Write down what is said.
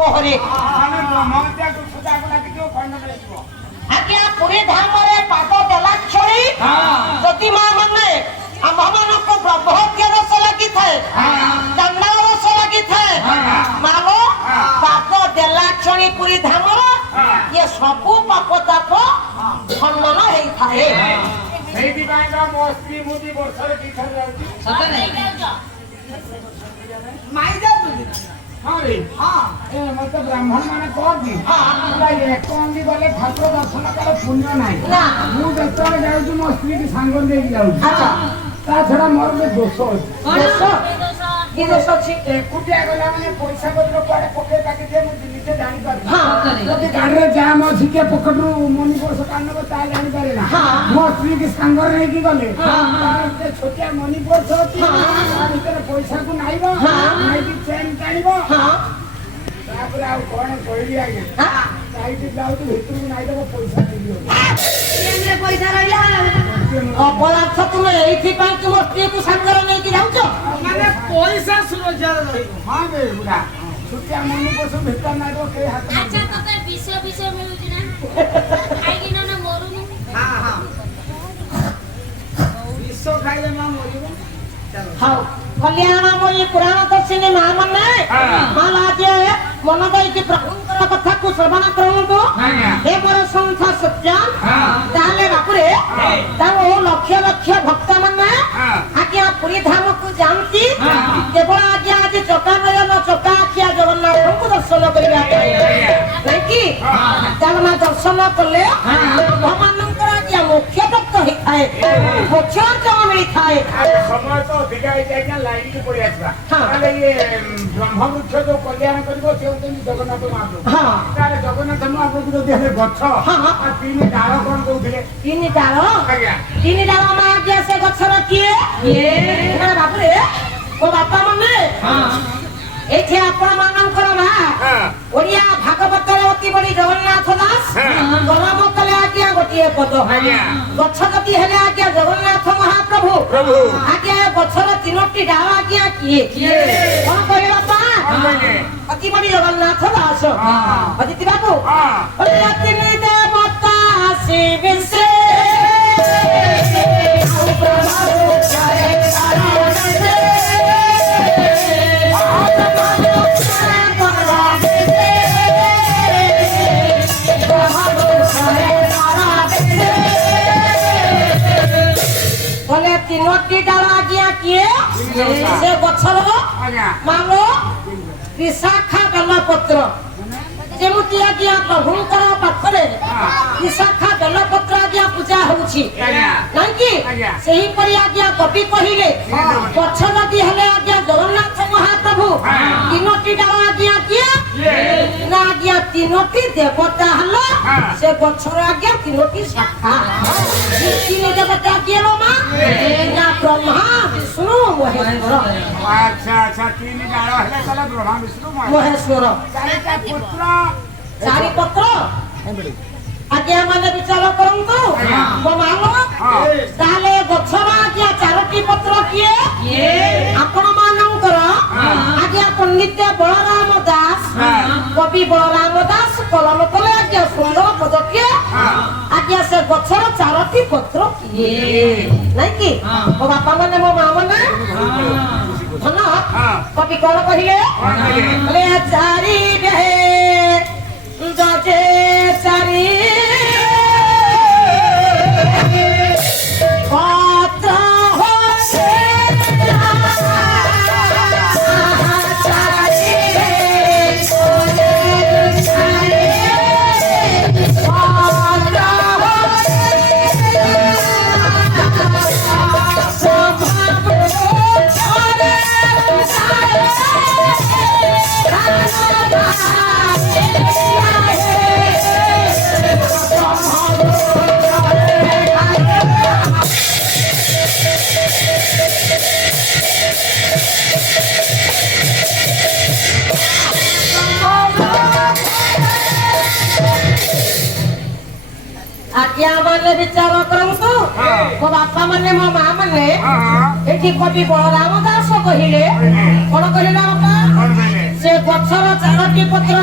ପହରେ ଆଜ୍ଞା ପୁରୀ ଧାମରେ ପାଦ ଦେଲା କ୍ଷଣି ଯଦି ମା ମାନେ ଆମମାନଙ୍କୁ ବ୍ରହ୍ମହତ୍ୟା ଦୋଷ ଲାଗିଥାଏ, ଚଣ୍ଡାଳ ଦୋଷ ଲାଗିଥାଏ, ମାଲୋ ପାଦ ଦେଲା କ୍ଷଣି ପୁରୀ ଧାମର ଇଏ ସବୁ ପାପ ତାପ ଖଣ୍ଡନ ହେଇଥାଏ। ସେଇଥିପାଇଁ ତ ମୋ ସ୍ତ୍ରୀ ମୁଁ 2 ବର୍ଷରେ 2 ଥର ଯାଉଛି। ମାଇ ଯାଉଛନ୍ତି ହଁ ରେ ମତେ ବ୍ରାହ୍ମଣ ମାନେ କହନ୍ତି ଏକନ୍ତି ଗଲେ ଠାକୁର ଦର୍ଶନ କର ପୁଣ୍ୟ ନାହିଁ। ମୁଁ ଯେତେବେଳେ ଯାଉଛି ମୋ ସ୍ତ୍ରୀ କି ସାଙ୍ଗ ଦେଇକି ଯାଉଛି। ତା ଛଡା ମୋର ଗୋଟେ ଦୋଷ ଅଛି। କି ଦୋଷ ଅଛି? ଏକୁଟିଆ ଗଲା ମାନେ ପଇସା ପତ୍ର କୁଆଡେ ପକେଇ ପାକିଦିଏ ମୁଁ ନିଜେ ଜାଣିପାରୁନି। ଯଦି ଗାଡିରେ ଜାମ୍ ଅଛି କିଏ ପକେଟରୁ ମନି ପର୍ସ କାଢି ନେବ ତାହା ଜାଣିପାରେ ନା। ମୋ ସ୍ତ୍ରୀ କି ସାଙ୍ଗରେ ନେଇକି ଗଲେ ଛୋଟିଆ ମନି ପର୍ସ ଅଛି ତା ଭିତରେ ପଇସାକୁ ନାଇବ ନାଇକି ଚେନ୍ ଟାଣିବ। ତାପରେ ଆଉ କଣ କହିବି ଆଜ୍ଞା ଯାଇକି ଯାଉଛି ଭିତରକୁ ନାଇଦେବ ପଇସା ପଇସା ରହିଲା ଅପରାଧ ତୁମେ ଏଇଥିପାଇଁ ତୁମ ସ୍ତ୍ରୀକୁ ସାଙ୍ଗରେ ନେଇକି ଯାଉଛ ମାନେ ପଇସା ସୁରକ୍ଷା ରହିବ। ହଁ ବେ ବୁଢା ଛୋଟିଆ ମନି ପର୍ସ ଭିତରେ ନାଇଦେବ କେହି ହାତ ଆଚ୍ଛା ତତେ ବିଷ ମିଳୁଛି ନା ଖାଇକି ନା ମରୁନୁ? ବିଷ ଖାଇଲେ ମା ମରିବ। ହଉ କଲ୍ୟାଣ ବୋଲି ପୁରାଣ ଦର୍ଶିନୀ ମା ମାନେ ମାଲାଜେ ମନ ଦେଇକି ପ୍ରଭୁଙ୍କର କଥାକୁ ଶ୍ରବଣ କରନ୍ତୁ। ଏ ମୋର ସଂଖ୍ୟା ସତ୍ୟ ତାହେଲେ ବାପୁରେ ତାଙ୍କୁ ଲକ୍ଷ ଲକ୍ଷ ଭକ୍ତ ମାନେ ଆଜ୍ଞା ପୁରୀ ଧାମକୁ ଯାଆନ୍ତି କେବଳ ଆଜ୍ଞା ଆଜି ଚକା ନୟନ ଚକା ଆଖିଆ ଜଗନ୍ନାଥଙ୍କୁ ଦର୍ଶନ କରିବା ପାଇଁ ନାଇକି ତାହେଲେ ଦର୍ଶନ କଲେ ଭଗବାନଙ୍କର ଆଜ୍ଞା ମୋକ୍ଷ ପ୍ରାପ୍ତ ହେଇଥାଏ, ମୋକ୍ଷ ଅର୍ଜନ ମିଳିଥାଏ। ସମୟ ତ ଅଧିକା ହେଇଯାଇଛି ଲାଇନ୍ କୁ ପଳେଇ ଆସିବା। ତାହେଲେ ଇଏ ବ୍ରହ୍ମବୃକ୍ଷ ଯୋଉ କଲ୍ୟାଣ କରିବ ସେ ହଉଛନ୍ତି ଜଗନ୍ନାଥ ମହାପ୍ରଭୁ। ତାହେଲେ ଜଗନ୍ନାଥ ମହାପ୍ରଭୁ ଯଦି ହେଲେ ଗଛ ଆଉ 3 ଡାଳ କଣ କହୁଥିଲେ? 3 ଡାଳ ଆଜ୍ଞା 3 ଡାଳ ମା ଆଜ୍ଞା ସେ ଗଛର କିଏ? ବାବୁରେ ମୋ ବାପା ମାନେ ଏଇଠି ଆପଣ ମାନଙ୍କର ମା ଓଡିଆ ଭାଗବତରେ ଅତି ବଡି ଜଗନ୍ନାଥ ଦାସ ଗରମ କଲେ ଆଜ୍ଞା ଗୋଟିଏ ପଦ ଗଛ ଯଦି ହେଲେ ଆଜ୍ଞା ଜଗନ୍ନାଥ ମହାପ୍ରଭୁ ଆଜ୍ଞା ଗଛର 3ଟି ଡାଳ ଆଜ୍ଞା କିଏ କଣ କହିଲେ ବାପା? ଅତି ବଡି ଜଗନ୍ନାଥ ଦାସ ଅଦିତି ବାବୁ ତିନି ଦେବତା ଆସିବେ ସେ बोले 3टी डाल आज्ञा किए से गछर मानो विशाखा बेलपत्र जेमुती आज्ञा प्रभुंकर पाखरे विशाखा बेलपत्र आज्ञा पूजा होउछि नहीं कि सही परि आज्ञा कवि कहिले गछ नदी हेले आज्ञा जगन्नाथ महाप्रभु 3टी डाल आज्ञा किए ना आज्ञा 3टी देवता हलो से गछर आज्ञा 3टी शाखा 3 देवता किए लो मा ना ब्रह्मा विष्णु महेश्वर। अच्छा 3 डाळ हेले कला ब्रह्मा विष्णु महेश्वर 4 पत्र आज्ञा माने विचार करंतु मो मानो ताले गछर आज्ञा 4टी पत्र किए आपण मानंकर आज्ञा पंडित बलराम दास कवि बलराम दास कलम कले आज्ञा सुंदर पद किए आज्ञा से गछर 4टी पत्र किए नहीं कि मो बापा माने मो मां माने धन कवि कोन कहिले ले 4 बेहे जजे 4 पत्र होसे आज्ञा माने विचार करंतु मो बापा माने मो मां माने एठी कवि बलराम दास कहिले कोन कहिले बापा से गछर 4टी पत्र